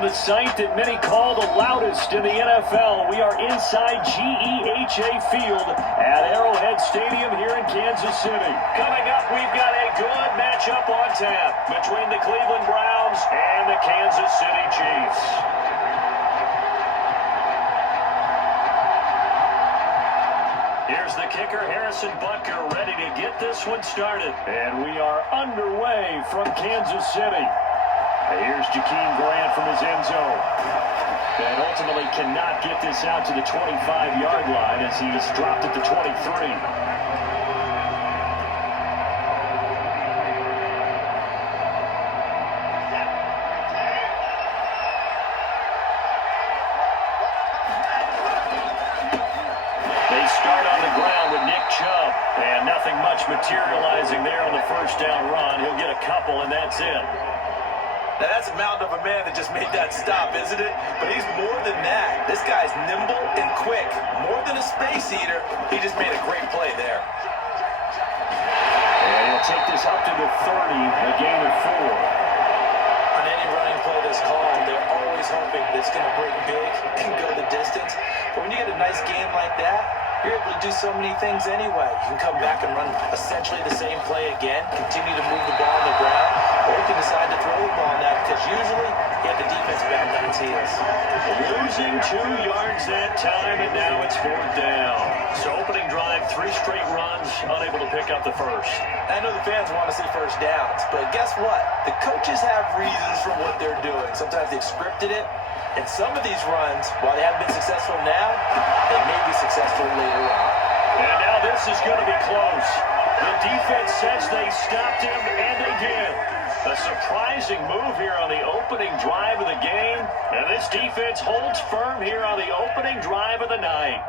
From the site that many call the loudest in the NFL, we are inside GEHA Field at Arrowhead Stadium here in Kansas City. Coming up, we've got a good matchup on tap between the Cleveland Browns and the Kansas City Chiefs. Here's the kicker, Harrison Butker, ready to get this one started. And we are underway from Kansas City. Here's Jakeem Grant from his end zone. And ultimately cannot get this out to the 25-yard line as he's dropped at the 23. They start on the ground with Nick Chubb. And nothing much materializing there on the first down run. He'll get a couple, and that's it. Now, that's a mountain of a man that just made that stop, isn't it? But he's more than that. This guy's nimble and quick. More than a space eater, he just made a great play there. And he'll take this up to the 30, a gain of 4. On any running play that's called, they're always hoping that it's going to break big and go the distance. But when you get a nice game like that, you're able to do so many things anyway. You can come back and run essentially the same play again, continue to move the ball on the ground, or you can decide to throw the ball now because usually you have the defense back on its heels. Losing 2 yards that time, and now it's 4th down. So opening drive, 3 straight runs, unable to pick up the first. I know the fans want to see first downs, but guess what? The coaches have reasons for what they're doing. Sometimes they've scripted it. And some of these runs, while they haven't been successful now, they may be successful later on. And now this is going to be close. The defense says they stopped him, and they did. A surprising move here on the opening drive of the game. And this defense holds firm here on the opening drive of the night.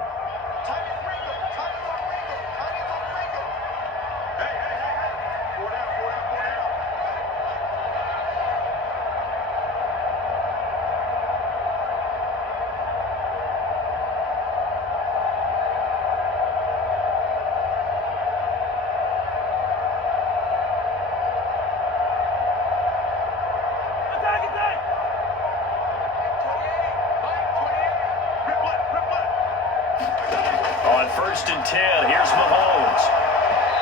On 1st and 10, here's Mahomes.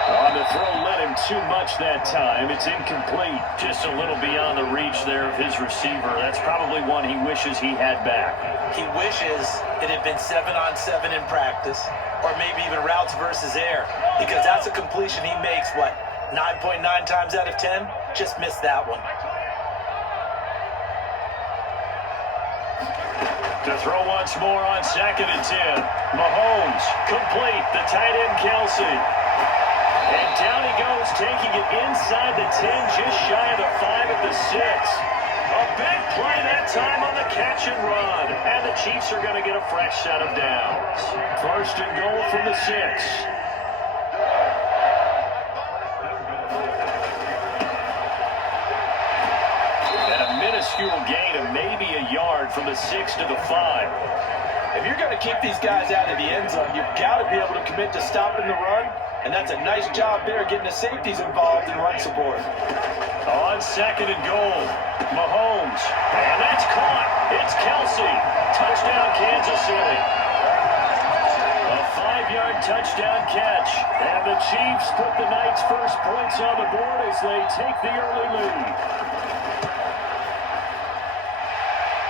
On the throw, led him too much that time. It's incomplete. Just a little beyond the reach there of his receiver. That's probably one he wishes he had back. He wishes it had been 7-on-7 in practice, or maybe even routes versus air, because that's a completion he makes, 9.9 times out of 10? Just missed that one. To throw once more on 2nd and 10. Mahomes, complete, the tight end Kelsey. And down he goes, taking it inside the 10, just shy of the 5 at the 6. A big play that time on the catch and run. And the Chiefs are going to get a fresh set of downs. 1st and goal from the 6. Minuscule gain of maybe a yard from the 6 to the 5. If you're going to keep these guys out of the end zone, you've got to be able to commit to stopping the run, and that's a nice job there getting the safeties involved in run support. On 2nd and goal, Mahomes, and that's caught. It's Kelsey. Touchdown, Kansas City. A 5-yard touchdown catch, and the Chiefs put the night's first points on the board as they take the early lead.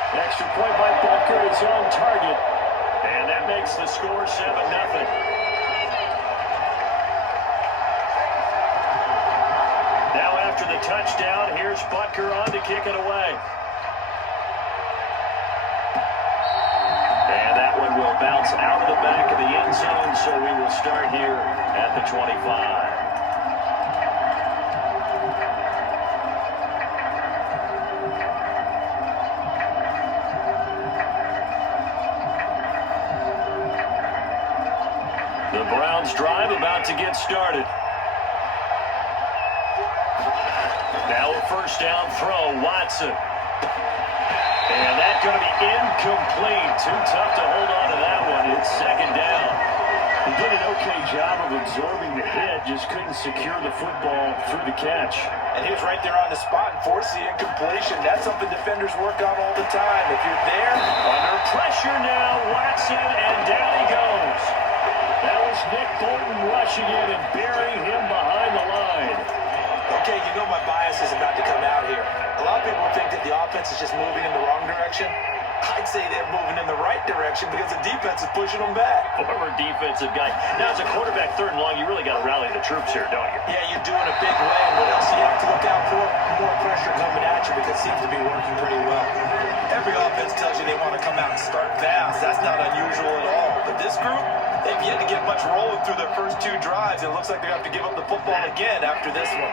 Extra point by Butker is on target. And that makes the score 7-0. Now after the touchdown, here's Butker on to kick it away. And that one will bounce out of the back of the end zone, so we will start here at the 25. The Browns drive about to get started. Now a 1st down throw, Watson. And that's going to be incomplete. Too tough to hold on to that one. It's 2nd down. He did an okay job of absorbing the hit, just couldn't secure the football through the catch. And he was right there on the spot and forced the incompletion. That's something defenders work on all the time. If you're there, under pressure now, Watson, and down he goes. That was Nick Bolton rushing in and burying him behind the line. Okay, you know my bias is about to come out here. A lot of people think that the offense is just moving in the wrong direction. I'd say they're moving in the right direction because the defense is pushing them back. Former defensive guy. Now, as a quarterback, 3rd and long, you really got to rally the troops here, don't you? Yeah, you're doing a big way. And what else do you have to look out for? More pressure coming at you because it seems to be working pretty well. Every offense tells you they want to come out and start fast. That's not unusual at all. But this group, they've yet to get much rolling through their first 2 drives. It looks like they have to give up the football again after this one.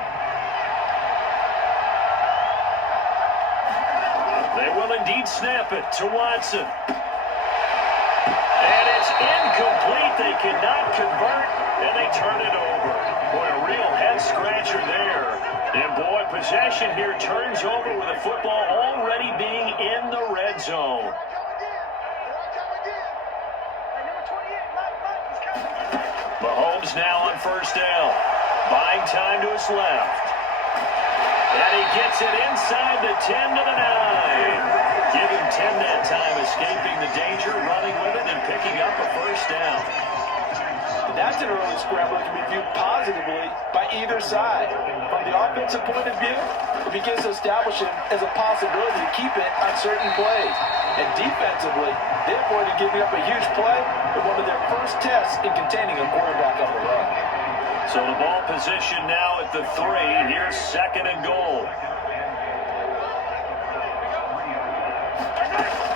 They will indeed snap it to Watson. And it's incomplete. They cannot convert, and they turn it over. Boy, a real head-scratcher there. And, boy, possession here turns over with the football already being in the red zone. Mahomes now on 1st down. Buying time to his left. And he gets it inside the 10 to the 9. Give him 10 that time, escaping the danger, running with it, and picking up a 1st down. That's an early scramble that can be viewed positively by either side. From the offensive point of view, it begins to establish it as a possibility to keep it on certain plays. And defensively, they avoided giving up a huge play in one of their first tests in containing a quarterback on the run. So the ball position now at the 3. Here's 2nd and goal.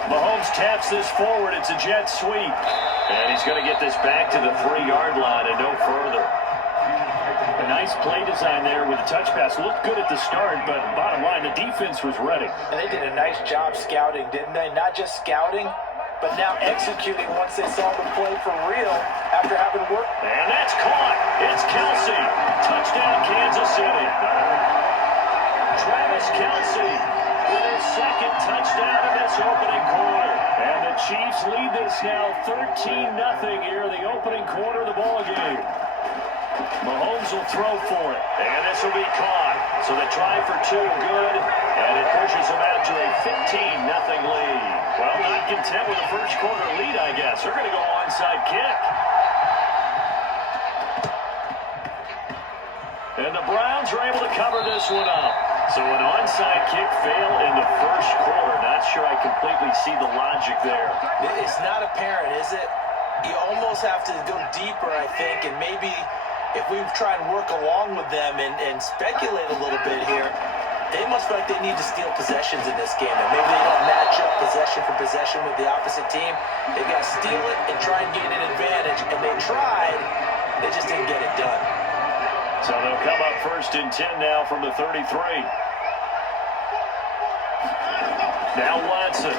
Mahomes taps this forward. It's a jet sweep. And he's going to get this back to the 3-yard line and no further. A nice play design there with a touch pass. Looked good at the start, but bottom line, the defense was ready. And they did a nice job scouting, didn't they? Not just scouting, but now executing once they saw the play for real after having worked. And that's caught. It's Kelsey. Touchdown, Kansas City. Travis Kelsey with his 2nd touchdown in this opening quarter. And the Chiefs lead this now 13-0 here in the opening quarter of the ballgame. Mahomes will throw for it. And this will be caught. So they try for 2, good. And it pushes them out to a 15-0 lead. Well, not content with the first quarter lead, I guess. They're going to go onside kick. And the Browns are able to cover this one up. So an onside kick fail in the first quarter. Not sure I completely see the logic there. It's not apparent, is it? You almost have to go deeper, I think, and maybe if we try and work along with them and speculate a little bit here, they must feel like they need to steal possessions in this game. And maybe they don't match up possession for possession with the opposite team. They've got to steal it and try and gain an advantage. And they tried, they just didn't get it done. So they'll come up 1st and 10 now from the 33. Now Watson.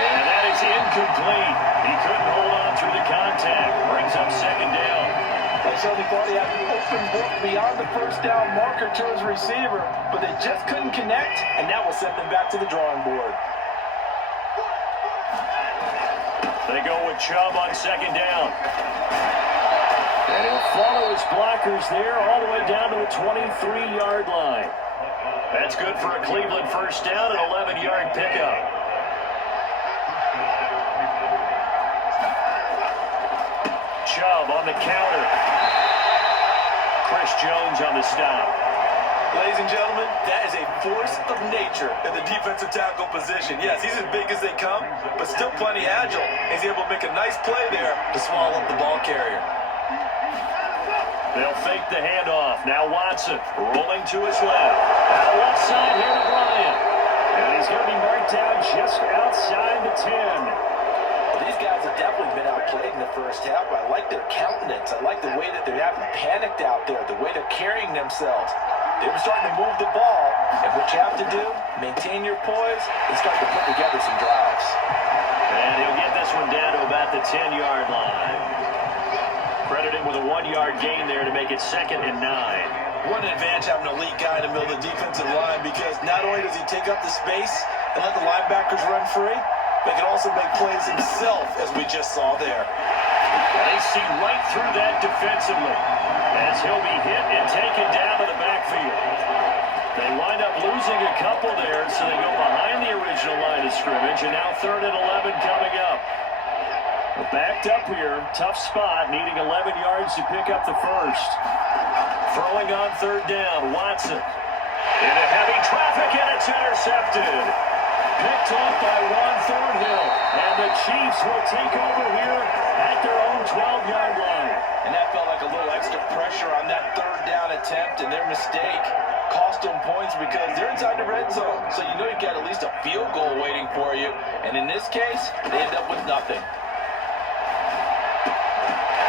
And that is incomplete. He couldn't hold on through the contact. Brings up 2nd down. They certainly thought he had an open book beyond the 1st down marker to his receiver, but they just couldn't connect, and that will send them back to the drawing board. They go with Chubb on 2nd down. And he'll follow his blockers there all the way down to the 23-yard line. That's good for a Cleveland 1st down, an 11-yard pickup. Chubb on the counter. Chris Jones on the stop. Ladies and gentlemen, that is a force of nature in the defensive tackle position. Yes, he's as big as they come, but still plenty agile. He's able to make a nice play there to swallow up the ball carrier. They'll fake the handoff. Now Watson rolling to his left. Out left side here to Bryant. And he's going to be marked down just outside the 10. Well, these guys have definitely been outplayed in the first half. I like their countenance. I like the way that they haven't panicked out there, the way they're carrying themselves. They were starting to move the ball, and what you have to do, maintain your poise and start to put together some drives. And he'll get this one down to about the 10-yard line. Credit him with a 1-yard gain there to make it 2nd and 9. What an advantage having an elite guy in the middle of the defensive line, because not only does he take up the space and let the linebackers run free, but he can also make plays himself, as we just saw there. And they see right through that defensively as he'll be hit and taken down to the backfield. They wind up losing a couple there, so they go behind the original line of scrimmage, and now 3rd and 11 coming up. Backed up here, tough spot, needing 11 yards to pick up the first. Throwing on 3rd down, Watson. Into heavy traffic, and it's intercepted. Picked off by Ron Thornhill, and the Chiefs will take over here at their own 12-yard line. And that felt like a little extra pressure on that 3rd down attempt, and their mistake cost them points because they're inside the red zone. So you know you've got at least a field goal waiting for you. And in this case, they end up with nothing.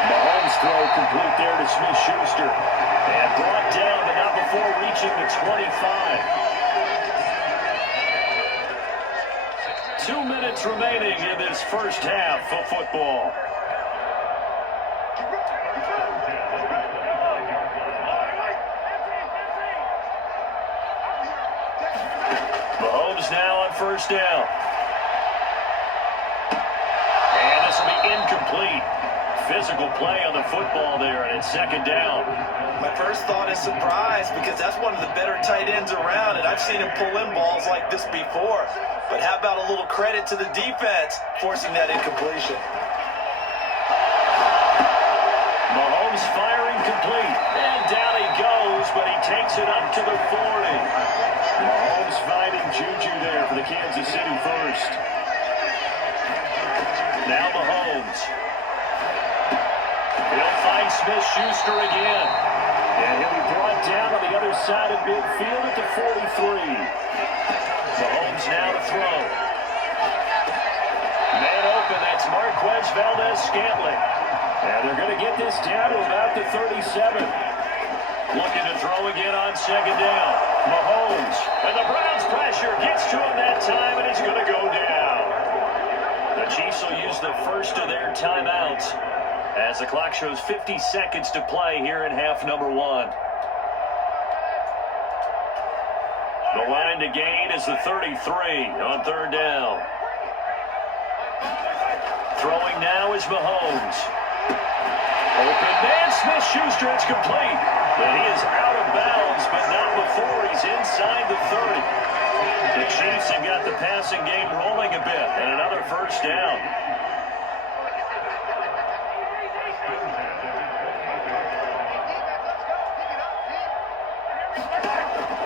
Mahomes throw complete there to Smith-Schuster. And brought down, but not before reaching the 25. 2 minutes remaining in this first half of football. Mahomes now on 1st down. And this will be incomplete. Physical play on the football there, and it's 2nd down. My first thought is surprise because that's one of the better tight ends around, and I've seen him pull in balls like this before. But how about a little credit to the defense forcing that incompletion? Mahomes firing complete, and down he goes, but he takes it up to the 40. Mahomes finding Juju there for the Kansas City first. Now Mahomes. He'll find Smith-Schuster again. And he'll be brought down on the other side of midfield at the 43. Mahomes now to throw. Man open, that's Marquez Valdez-Scantling. And they're going to get this down to about the 37. Looking to throw again on 2nd down. Mahomes. And the Browns pressure gets to him that time, and he's going to go down. The Chiefs will use the first of their timeouts as the clock shows 50 seconds to play here in half number 1. The line to gain is the 33 on 3rd down. Throwing now is Mahomes. Open man, Smith-Schuster, it's complete. But he is out of bounds, but not before he's inside the 30. The Chiefs have got the passing game rolling a bit, and another 1st down.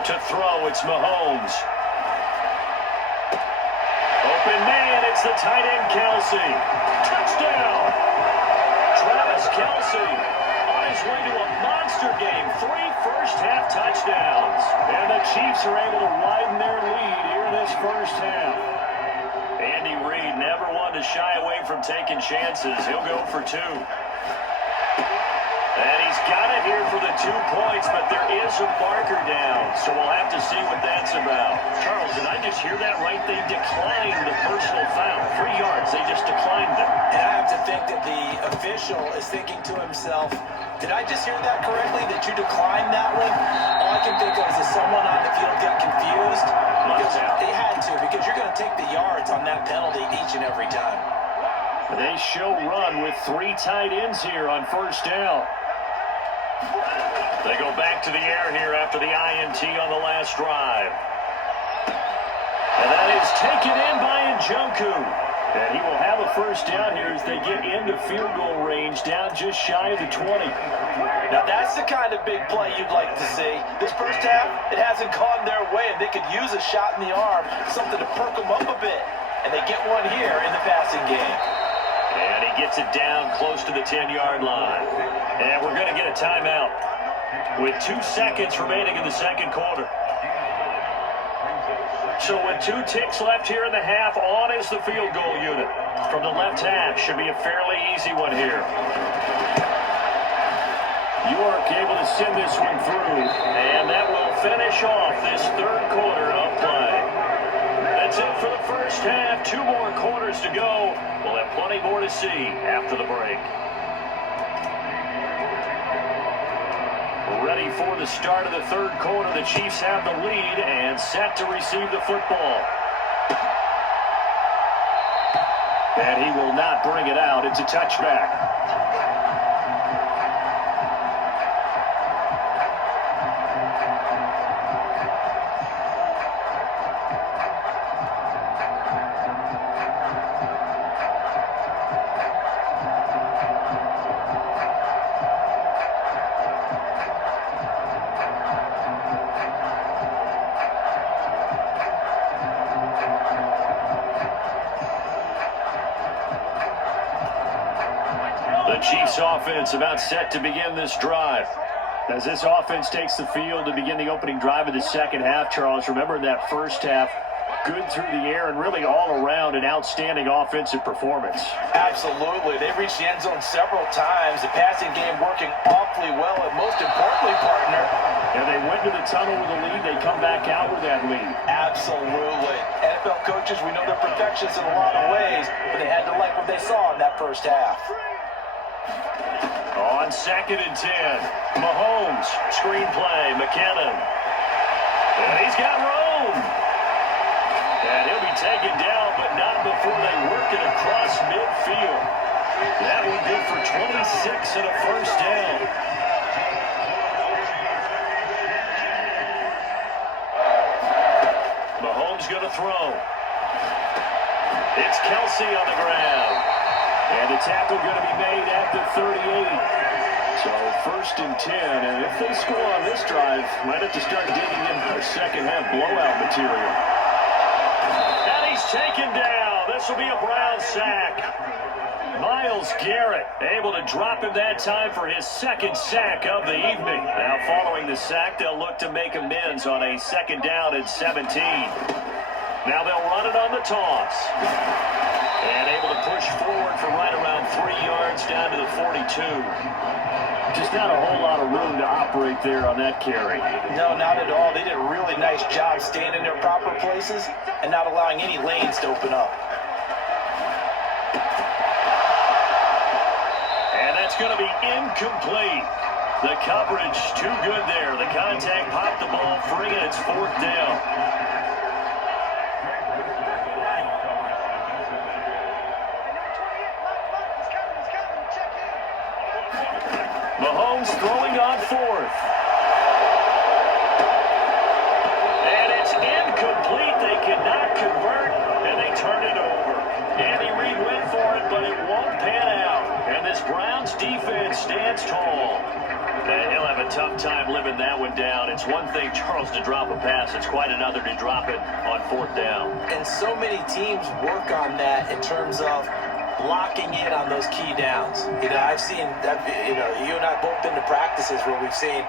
To throw, it's Mahomes. Open man, it's the tight end, Kelsey. Touchdown! Travis Kelsey on his way to a monster game. 3 first-half touchdowns. And the Chiefs are able to widen their lead here in this first half. Andy Reid never one to shy away from taking chances. He'll go for 2. And he's got it here for the 2 points, but there is a marker down, so we'll have to see what that's about. Charles, did I just hear that right? They declined the personal foul. 3 yards, they just declined it. And I have to think that the official is thinking to himself, did I just hear that correctly, that you declined that one? All I can think of is that someone on the field got confused. Because they had to, because you're going to take the yards on that penalty each and every time. They show run with 3 tight ends here on 1st down. They go back to the air here after the INT on the last drive. And that is taken in by Njoku. And he will have a 1st down here as they get into field goal range, down just shy of the 20. Now that's the kind of big play you'd like to see. This first half, it hasn't gone their way, and they could use a shot in the arm, something to perk them up a bit. And they get one here in the passing game. And he gets it down close to the 10-yard line. And we're going to get a timeout with 2 seconds remaining in the 2nd quarter. So with 2 ticks left here in the half, on is the field goal unit. From the left half, should be a fairly easy one here. York able to send this one through, and that will finish off this 3rd quarter of play. That's it for the first half. 2 more quarters to go. We'll have plenty more to see after the break. We're ready for the start of the 3rd quarter. The Chiefs have the lead and set to receive the football. And he will not bring it out. It's a touchback. The Chiefs offense about set to begin this drive. As this offense takes the field to begin the opening drive of the second half, Charles, remember in that first half, good through the air and really all around an outstanding offensive performance. Absolutely. They reached the end zone several times. The passing game working awfully well, and most importantly, partner. And they went to the tunnel with a lead. They come back out with that lead. Absolutely. NFL coaches, we know they're perfectionists in a lot of ways, but they had to like what they saw in that first half. On 2nd and 10, Mahomes, screenplay, McKinnon. And he's got room. And he'll be taken down, but not before they work it across midfield. That would be for 26 and a first down. Mahomes going to throw. It's Kelsey on the ground. And the tackle going to be made at the 38. So 1st and 10, and if they score on this drive, might have to start digging in for second half blowout material. And he's taken down. This will be a Brown sack. Myles Garrett able to drop him that time for his second sack of the evening. Now following the sack, they'll look to make amends on a 2nd down and 17. Now they'll run it on the toss. And able to push forward for right around 3 yards down to the 42. Just not a whole lot of room to operate there on that carry. No, not at all. They did a really nice job staying in their proper places and not allowing any lanes to open up. And that's going to be incomplete. The coverage too good there. The contact popped the ball free, and it's 4th down. Mahomes throwing on 4th. And it's incomplete. They cannot convert, and they turn it over. Andy Reid went for it, but it won't pan out. And this Browns defense stands tall. And he'll have a tough time living that one down. It's one thing, Charles, to drop a pass. It's quite another to drop it on 4th down. And so many teams work on that in terms of locking in on those key downs. I've seen that, you and I both been to practices where we've seen,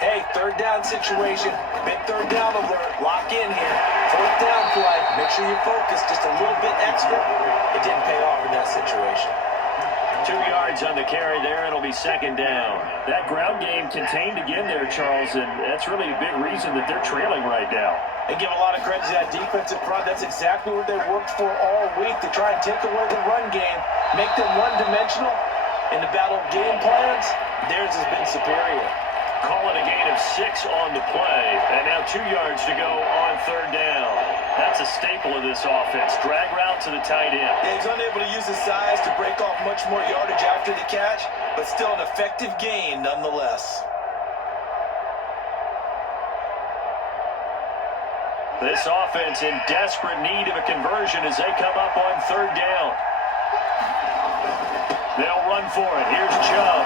hey, 3rd down situation, big 3rd down alert, lock in here, 4th down play, make sure you focus just a little bit extra. It didn't pay off in that situation. 2 yards on the carry there. It'll be 2nd down. That ground game contained again there, Charles, and that's really a big reason that they're trailing right now. They give a lot of credit to that defensive front. That's exactly what they worked for all week, to try and take away the run game, make them one-dimensional. In the battle of game plans, theirs has been superior. Call it a gain of 6 on the play, and now 2 yards to go on 3rd down. That's a staple of this offense. Drag route to the tight end. Yeah, he's unable to use his size to break off much more yardage after the catch, but still an effective gain nonetheless. This offense in desperate need of a conversion as they come up on 3rd down. They'll run for it. Here's Chubb.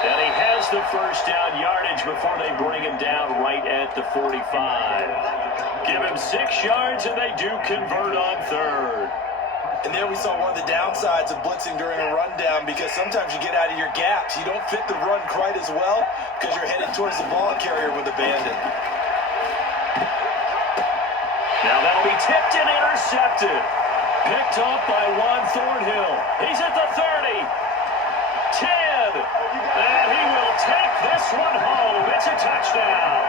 And he has the first down yardage before they bring him down right at the 45. Give him 6 yards, and they do convert on 3rd. And there we saw one of the downsides of blitzing during a rundown, because sometimes you get out of your gaps. You don't fit the run quite as well because you're headed towards the ball carrier with abandon. Now that'll be tipped and intercepted. Picked up by Juan Thornhill. He's at the 30. 10. And he will take this one home. It's a touchdown.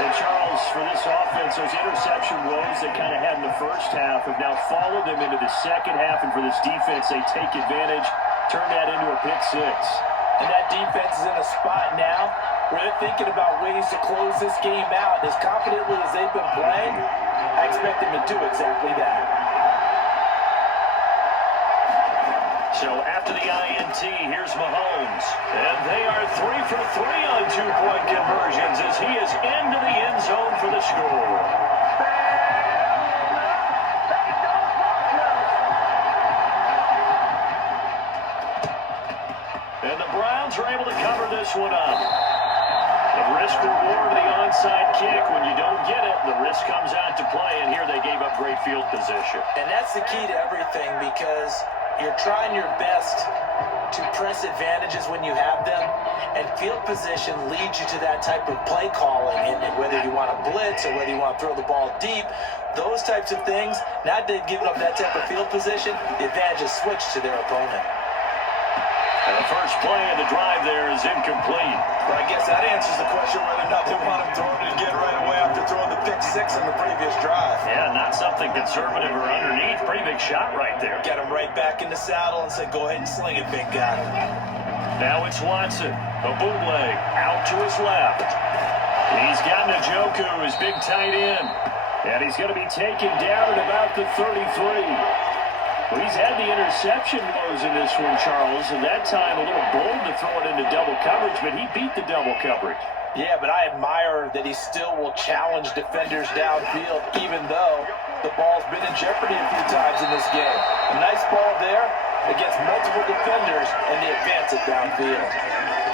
And Charles, for this offense, those interception woes they kind of had in the first half have now followed them into the second half. And for this defense, they take advantage, turn that into a pick 6. And that defense is in a spot now where they're thinking about ways to close this game out. As confidently as they've been playing, I expect them to do exactly that. So after the INT, here's Mahomes. And they are 3 for 3 on 2-point conversions as he is into the end zone for the score. And the Browns are able to cover this one up. The risk reward of the onside kick. When you don't get it, the risk comes out to play, and here they gave up great field position. And that's the key to everything, because you're trying your best to press advantages when you have them, and field position leads you to that type of play calling, and whether you want to blitz or whether you want to throw the ball deep, those types of things. Now they've given up that type of field position, the advantage is switched to their opponent. And the first play of the drive there is incomplete. Well, I guess that answers the question whether or not they want him throwing it again right away after throwing the pick six on the previous drive. Yeah, not something conservative or underneath. Pretty big shot right there. Get him right back in the saddle and say, go ahead and sling it, big guy. Now it's Watson. A bootleg out to his left. He's got Njoku, his big tight end. And he's going to be taken down at about the 33. Well, he's had the interception woes in this one, Charles, and that time a little bold to throw it into double coverage, but he beat the double coverage. Yeah, but I admire that he still will challenge defenders downfield, even though the ball's been in jeopardy a few times in this game. A nice ball there against multiple defenders, and they advance it downfield.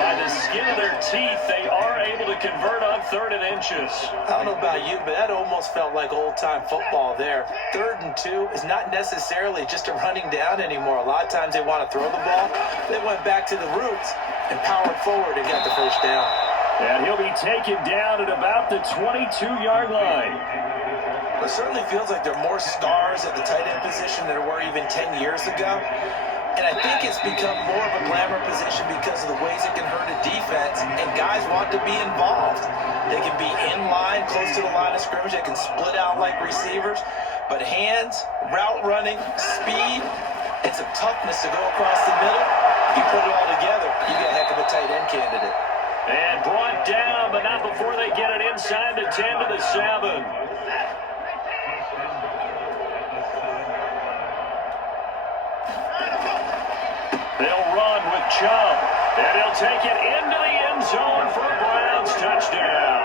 By the skin of their teeth, they are able to convert on 3rd and inches. I don't know about you, but that almost felt like old-time football there. 3rd and 2 is not necessarily just a running down anymore. A lot of times they want to throw the ball. They went back to the roots and powered forward and got the first down. And he'll be taken down at about the 22-yard line. It certainly feels like there are more stars at the tight end position than there were even 10 years ago. And I think it's become more of a glamour position because of the ways it can hurt a defense, and guys want to be involved. They can be in line, close to the line of scrimmage. They can split out like receivers. But hands, route running, speed, and some toughness to go across the middle, you put it all together, you got a heck of a tight end candidate. And brought down, but not before they get it inside the 10 to the 7. They'll run with Chubb, and he'll take it into the end zone for a Browns touchdown.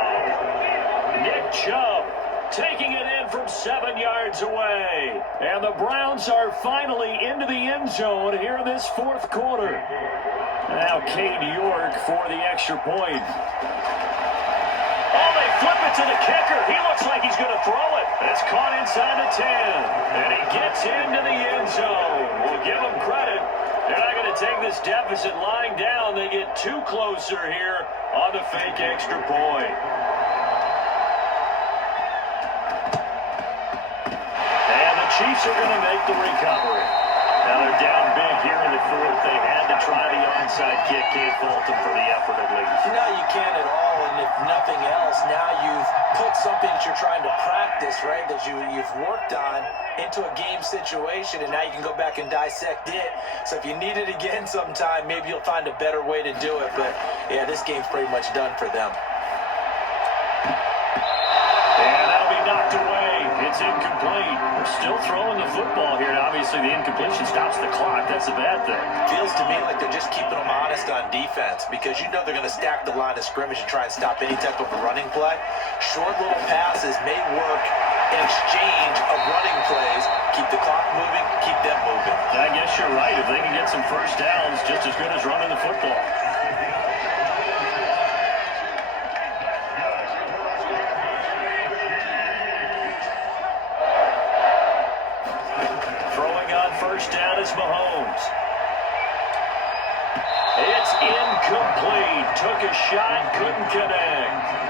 Nick Chubb taking it in from 7 yards away. And the Browns are finally into the end zone here in this 4th quarter. Now Cade York for the extra point. Oh, they flip it to the kicker. He looks like he's going to throw it. It's caught inside the 10. And he gets into the end zone. We'll give him credit. They're not going to take this deficit lying down. They get 2 closer here on the fake extra point. And the Chiefs are going to make the recovery. Now they're down big here in the 4th. They had to try the onside kick. Can't fault them for the effort at least. No, you can't at all. And if nothing else, now you've put something that you're trying to practice, right, that you've worked on into a game situation, and now you can go back and dissect it. So if you need it again sometime, maybe you'll find a better way to do it. But, yeah, this game's pretty much done for them. And that'll be knocked away. It's incomplete. They're still throwing the football here. Obviously, the incompletion stops the clock. That's a bad thing. Feels to me like they're just keeping them honest on defense, because you know they're going to stack the line of scrimmage and try and stop any type of a running play. Short little passes may work in exchange of running plays. Keep the clock moving, keep them moving. I guess you're right. If they can get some first downs, just as good as running the football. Throwing on first down is Mahomes. It's incomplete. Took a shot, couldn't connect.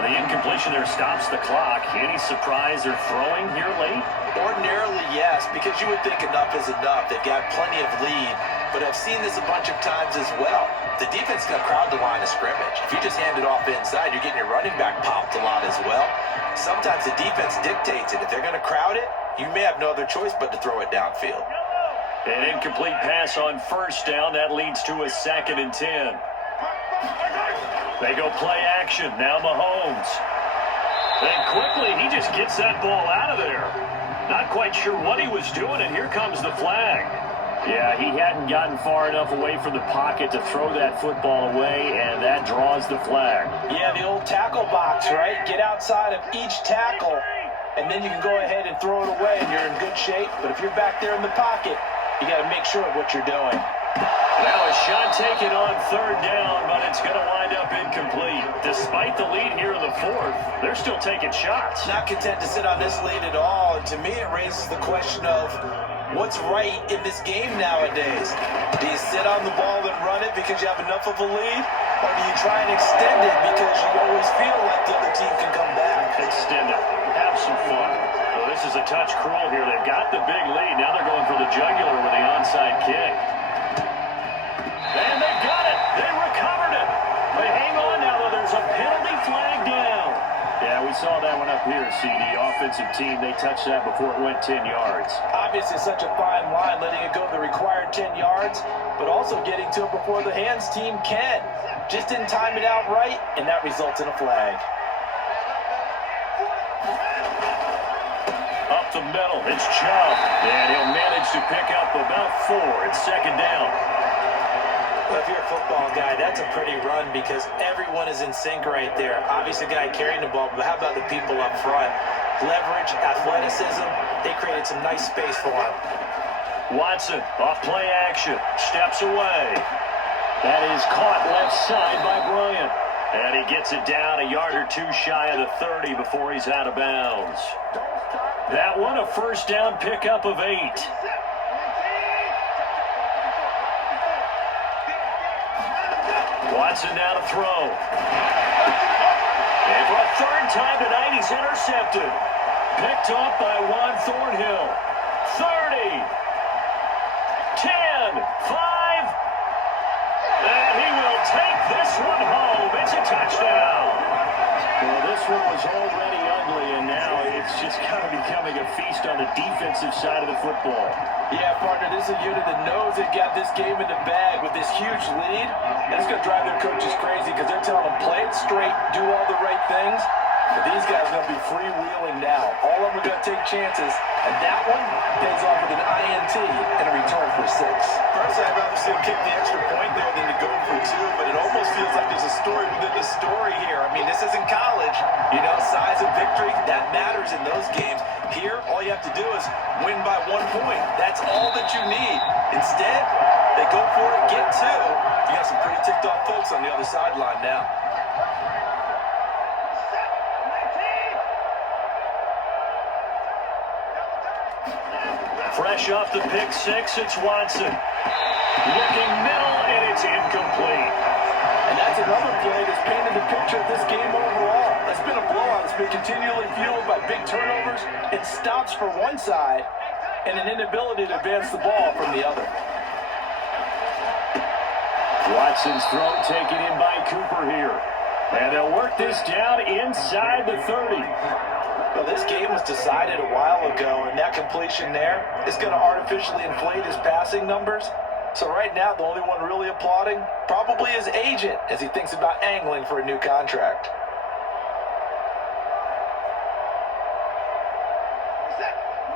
The incompletion there stops the clock. Any surprise or throwing here late? Ordinarily, yes, because you would think enough is enough. They've got plenty of lead, but I've seen this a bunch of times as well. The defense is going to crowd the line of scrimmage. If you just hand it off inside, you're getting your running back popped a lot as well. Sometimes the defense dictates it. If they're going to crowd it, you may have no other choice but to throw it downfield. An incomplete pass on first down. That leads to a 2nd and 10. They go play action. Now Mahomes. And quickly, he just gets that ball out of there. Not quite sure what he was doing, and here comes the flag. Yeah, he hadn't gotten far enough away from the pocket to throw that football away, and that draws the flag. Yeah, the old tackle box, right? Get outside of each tackle, and then you can go ahead and throw it away, and you're in good shape. But if you're back there in the pocket, you got to make sure of what you're doing. Now a shot taken on third down, but it's going to wind up incomplete. Despite the lead here in the fourth, they're still taking shots. Not content to sit on this lead at all, and to me it raises the question of what's right in this game nowadays. Do you sit on the ball and run it because you have enough of a lead, or do you try and extend it because you always feel like the other team can come back? Extend it. Have some fun. Well, this is a touch cruel here. They've got the big lead. Now they're going for the jugular with the onside kick. And they got it. They recovered it. But hang on now, though. There's a penalty flag down. Yeah, we saw that one up here, CD. Offensive team, they touched that before it went 10 yards. Obviously, such a fine line, letting it go the required 10 yards, but also getting to it before the hands team can. Just didn't time it out right, and that results in a flag. Up the middle, it's Chubb. And he'll manage to pick up about 4. It's second down. Well, if you're a football guy, that's a pretty run because everyone is in sync right there. Obviously, the guy carrying the ball, but how about the people up front? Leverage, athleticism, they created some nice space for him. Watson, off play action, steps away. That is caught left side by Bryant. And he gets it down a yard or two shy of the 30 before he's out of bounds. That one, a first down pickup of 8. Watson now to throw. And for a third time tonight, he's intercepted. Picked off by Juan Thornhill. 30. 10. 5. And he will take this one home. It's a touchdown. Well, this one was already ugly, and now it's just kind of becoming a feast on the defensive side of the football. Yeah, partner, this is a unit that knows they got this game in the bag with this huge lead. And it's going to drive their coaches crazy because they're telling them, play it straight, do all the right things. But these guys are going to be freewheeling now. All of them are going to take chances. And that one pays off with an INT and a return for 6. Personally, I'd rather see him kick the extra point there than to go for 2, but it almost feels like there's a story within the story here. I mean, this isn't college. You know, size of victory, that matters in those games. Here, all you have to do is win by 1 point. That's all that you need. Instead, they go for it, get 2. You got some pretty ticked off folks on the other sideline now. Fresh off the pick 6, it's Watson. Looking middle, and it's incomplete. And that's another play that's painted the picture of this game overall. It's been a blowout. It's been continually fueled by big turnovers and stops for one side and an inability to advance the ball from the other. Watson's throw taken in by Cooper here. And they'll work this down inside the 30. Well, this game was decided a while ago, and that completion there is going to artificially inflate his passing numbers. So right now, the only one really applauding probably his agent as he thinks about angling for a new contract.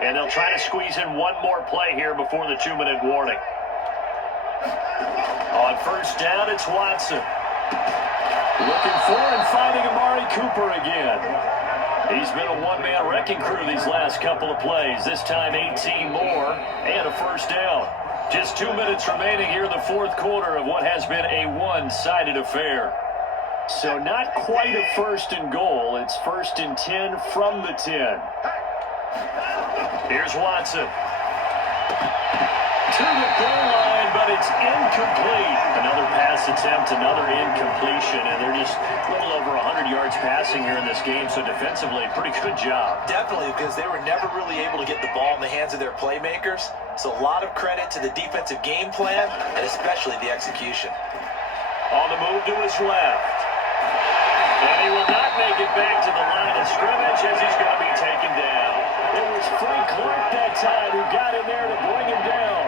And they'll try to squeeze in one more play here before the 2-minute warning. On first down, it's Watson. Looking for and finding Amari Cooper again. He's been a one-man wrecking crew these last couple of plays. This time 18 more and a first down. Just 2 minutes remaining here in the fourth quarter of what has been a one-sided affair. So not quite a first and goal. It's first and 10 from the 10. Here's Watson. To the goal line, but it's incomplete. Another pass attempt, another incompletion, and they're just a little over 100 yards passing here in this game, so defensively, pretty good job. Definitely, because they were never really able to get the ball in the hands of their playmakers, so a lot of credit to the defensive game plan, and especially the execution. On the move to his left. And he will not make it back to the line of scrimmage as he's going to be taken down. It was Frank Clark that time who got in there to bring him down.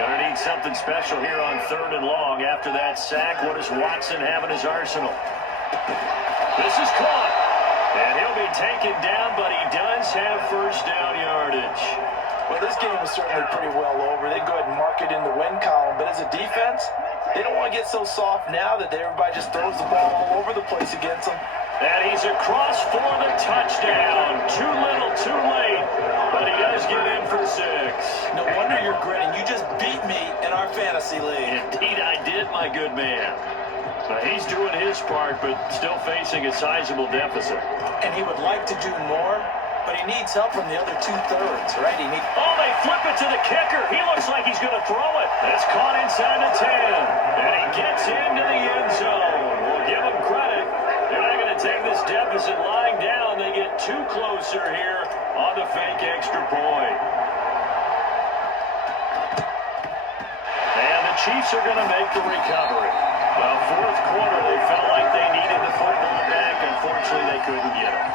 Going to need something special here on third and long. After that sack, what does Watson have in his arsenal? This is caught. And he'll be taken down, but he does have first down yardage. Well, this game is certainly pretty well over. They go ahead and mark it in the win column. But as a defense, they don't want to get so soft now that everybody just throws the ball all over the place against them. And he's across for the touchdown. Too little, too late. But he does get in for 6. No wonder you're grinning. You just beat me in our fantasy league. Indeed I did, my good man. So he's doing his part, but still facing a sizable deficit. And he would like to do more, but he needs help from the other 2/3, right? Oh, they flip it to the kicker. He looks like he's going to throw it. It's caught inside the 10. And he gets into the end zone. We'll give him credit. They're not going to take this deficit lying down. They get too closer here on the fake extra point. And the Chiefs are going to make the recovery. Well, fourth quarter, they felt like they needed the football back. Unfortunately, they couldn't get it.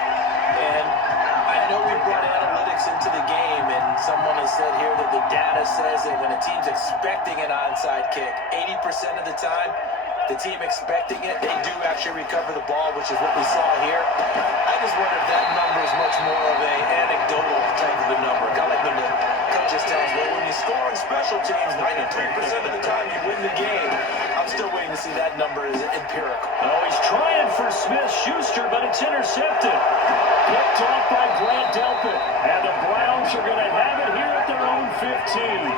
And I know we brought analytics into the game, and someone has said here that the data says that when a team's expecting an onside kick, 80% of the time, the team expecting it, they do actually recover the ball, which is what we saw here. I just wonder if that number is much more of an anecdotal type of a number. Kind of like when the coaches tell us, well, when you score on special teams, 93% of the time you win the game. I'm still waiting to see that number is empirical. Oh, he's trying for Smith-Schuster, but it's intercepted. Picked off by Grant Delpit. And the Browns are going to have it here at their own 15.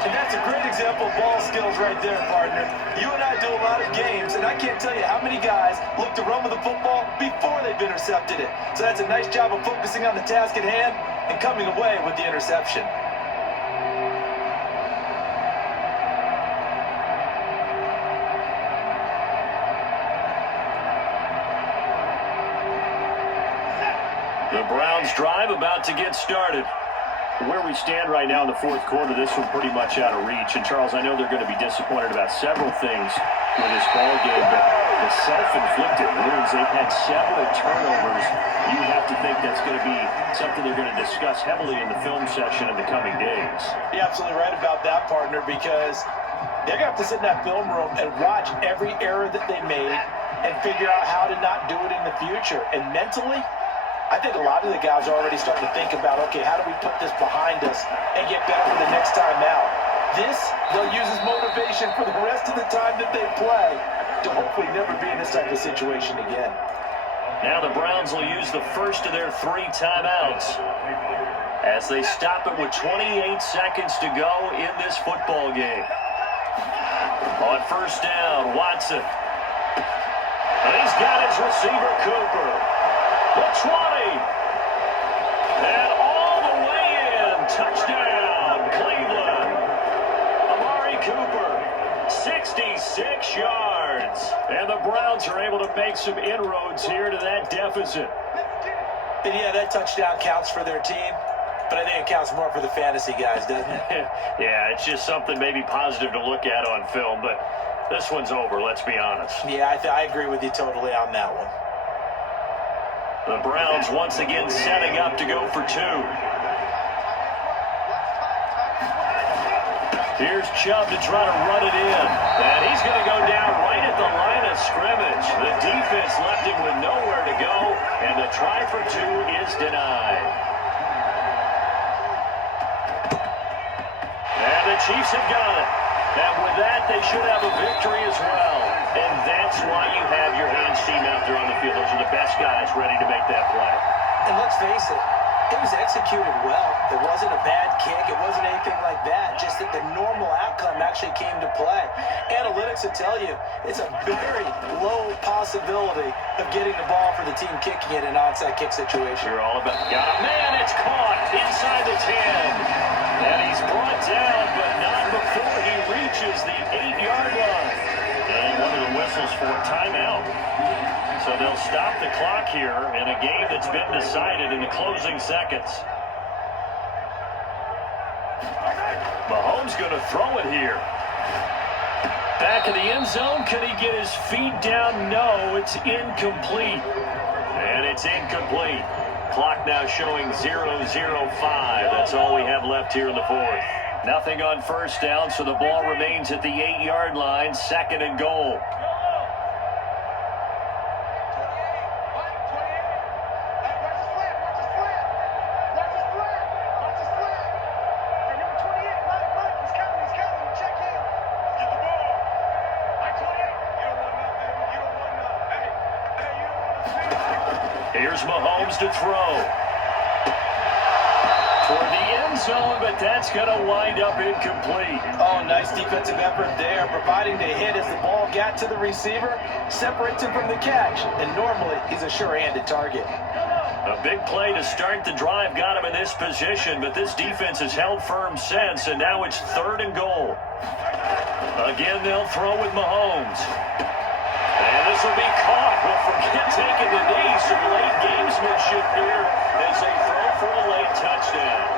And that's a great example of ball skills right there, partner. You and I do a lot of games, and I can't tell you how many guys look to run with the football before they've intercepted it. So that's a nice job of focusing on the task at hand and coming away with the interception. The Browns drive about to get started. Where we stand right now in the fourth quarter, this one pretty much out of reach. And, Charles, I know they're going to be disappointed about several things with this ball game, but the self-inflicted wounds, they've had several turnovers. You have to think that's going to be something they're going to discuss heavily in the film session in the coming days. You're absolutely right about that, partner, because they're going to have to sit in that film room and watch every error that they made and figure out how to not do it in the future. And mentally, I think a lot of the guys are already starting to think about, okay, how do we put this behind us and get better for the next time out? This, they'll use as motivation for the rest of the time that they play to hopefully never be in this type of situation again. Now the Browns will use the first of their 3 timeouts as they stop it with 28 seconds to go in this football game. On first down, Watson. And he's got his receiver, Cooper. The 20. And all the way in. Touchdown, Cleveland. Amari Cooper, 66 yards. And the Browns are able to make some inroads here to that deficit. And yeah, that touchdown counts for their team, but I think it counts more for the fantasy guys, doesn't it? Yeah, it's just something maybe positive to look at on film, but this one's over, let's be honest. Yeah, I agree with you totally on that one. The Browns once again setting up to go for 2. Here's Chubb to try to run it in. And he's going to go down right at the line of scrimmage. The defense left him with nowhere to go. And the try for 2 is denied. And the Chiefs have got it. And with that, they should have a victory as well. And that's why you have your hands team out there on the field. Those are the best guys ready to make that play. And let's face it, it was executed well. It wasn't a bad kick. It wasn't anything like that. Just that the normal outcome actually came to play. Analytics will tell you it's a very low possibility of getting the ball for the team kicking it in an onside kick situation. You're all about got a man. It's caught inside the 10. And he's brought down, but not before he reaches the 8-yard line. And one of the whistles for a timeout. So they'll stop the clock here in a game that's been decided in the closing seconds. Mahomes going to throw it here. Back in the end zone. Can he get his feet down? No, it's incomplete. And it's incomplete. Clock now showing 0:05. That's all we have left here in the fourth. Nothing on first down, so the ball remains at the 8-yard line. 2nd and goal. Here's Mahomes to throw. For the end zone, but that's going to wind up incomplete. Oh, nice defensive effort there, providing the hit as the ball got to the receiver, separates him from the catch, and normally he's a sure-handed target. A big play to start the drive got him in this position, but this defense has held firm since, and now it's 3rd and goal. Again, they'll throw with Mahomes. And this will be caught. We'll forget taking the knee. Some late gamesmanship here as they throw for a late touchdown.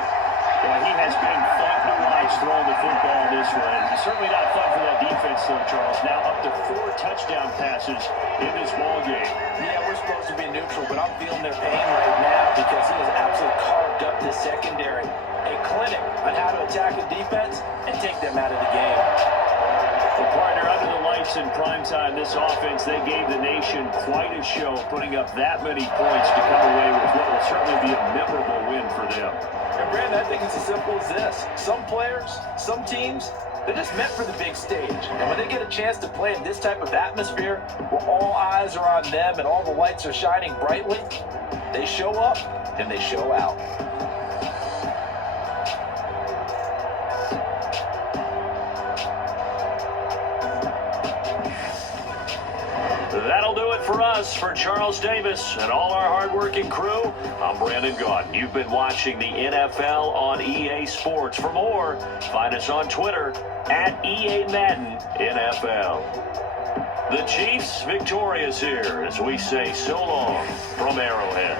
Well, he has been fun to watch throwing the football this one. It's certainly not fun for that defense, though, Charles. Now up to 4 touchdown passes in this ball game. Yeah, we're supposed to be neutral, but I'm feeling their pain right now because he has absolutely carved up this secondary. A clinic on how to attack a defense and take them out of the game. The partner under the lights in primetime, this offense, they gave the nation quite a show, putting up that many points to come away with what will certainly be a memorable win for them. And Brandon, I think it's as simple as this. Some players, some teams, they're just meant for the big stage. And when they get a chance to play in this type of atmosphere, where all eyes are on them and all the lights are shining brightly, they show up and they show out. That'll do it for us. For Charles Davis and all our hardworking crew, I'm Brandon Gaudin. You've been watching the NFL on EA Sports. For more, find us on Twitter at EA Madden NFL. The Chiefs victorious here as we say so long from Arrowhead.